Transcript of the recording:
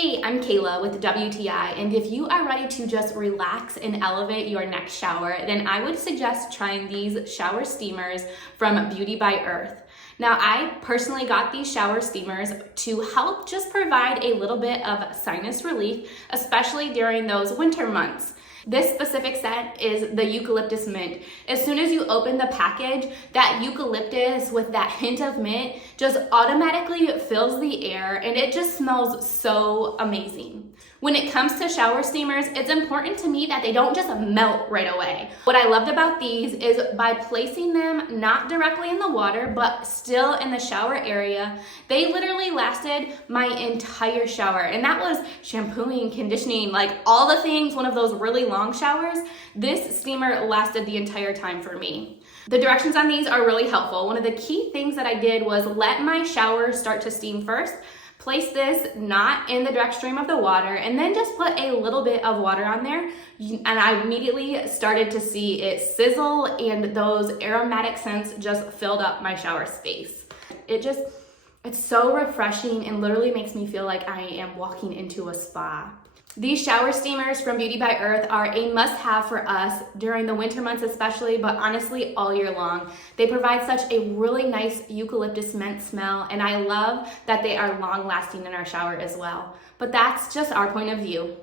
Hey, I'm Kayla with WTI, and if you are ready to just relax and elevate your next shower, then I would suggest trying these shower steamers from Beauty by Earth. Now, I personally got these shower steamers to help just provide a little bit of sinus relief, especially during those winter months. This specific scent is the Eucalyptus mint. As soon as you open the package, that eucalyptus with that hint of mint just automatically fills the air, and it just smells so amazing. When it comes to shower steamers, it's important to me that they don't just melt right away. What I loved about these is by placing them not directly in the water, but still in the shower area, they literally lasted my entire shower. And that was shampooing, conditioning, like all the things, one of those really long showers. This steamer lasted the entire time for me. The directions on these are really helpful. One of the key things that I did was let my shower start to steam first. Place this not in the direct stream of the water, and then just put a little bit of water on there. And I immediately started to see it sizzle, and those aromatic scents just filled up my shower space. It's so refreshing and literally makes me feel like I am walking into a spa. These shower steamers from Beauty by Earth are a must-have for us during the winter months especially, but honestly all year long. They provide such a really nice eucalyptus mint smell, and I love that they are long-lasting in our shower as well. But that's just our point of view.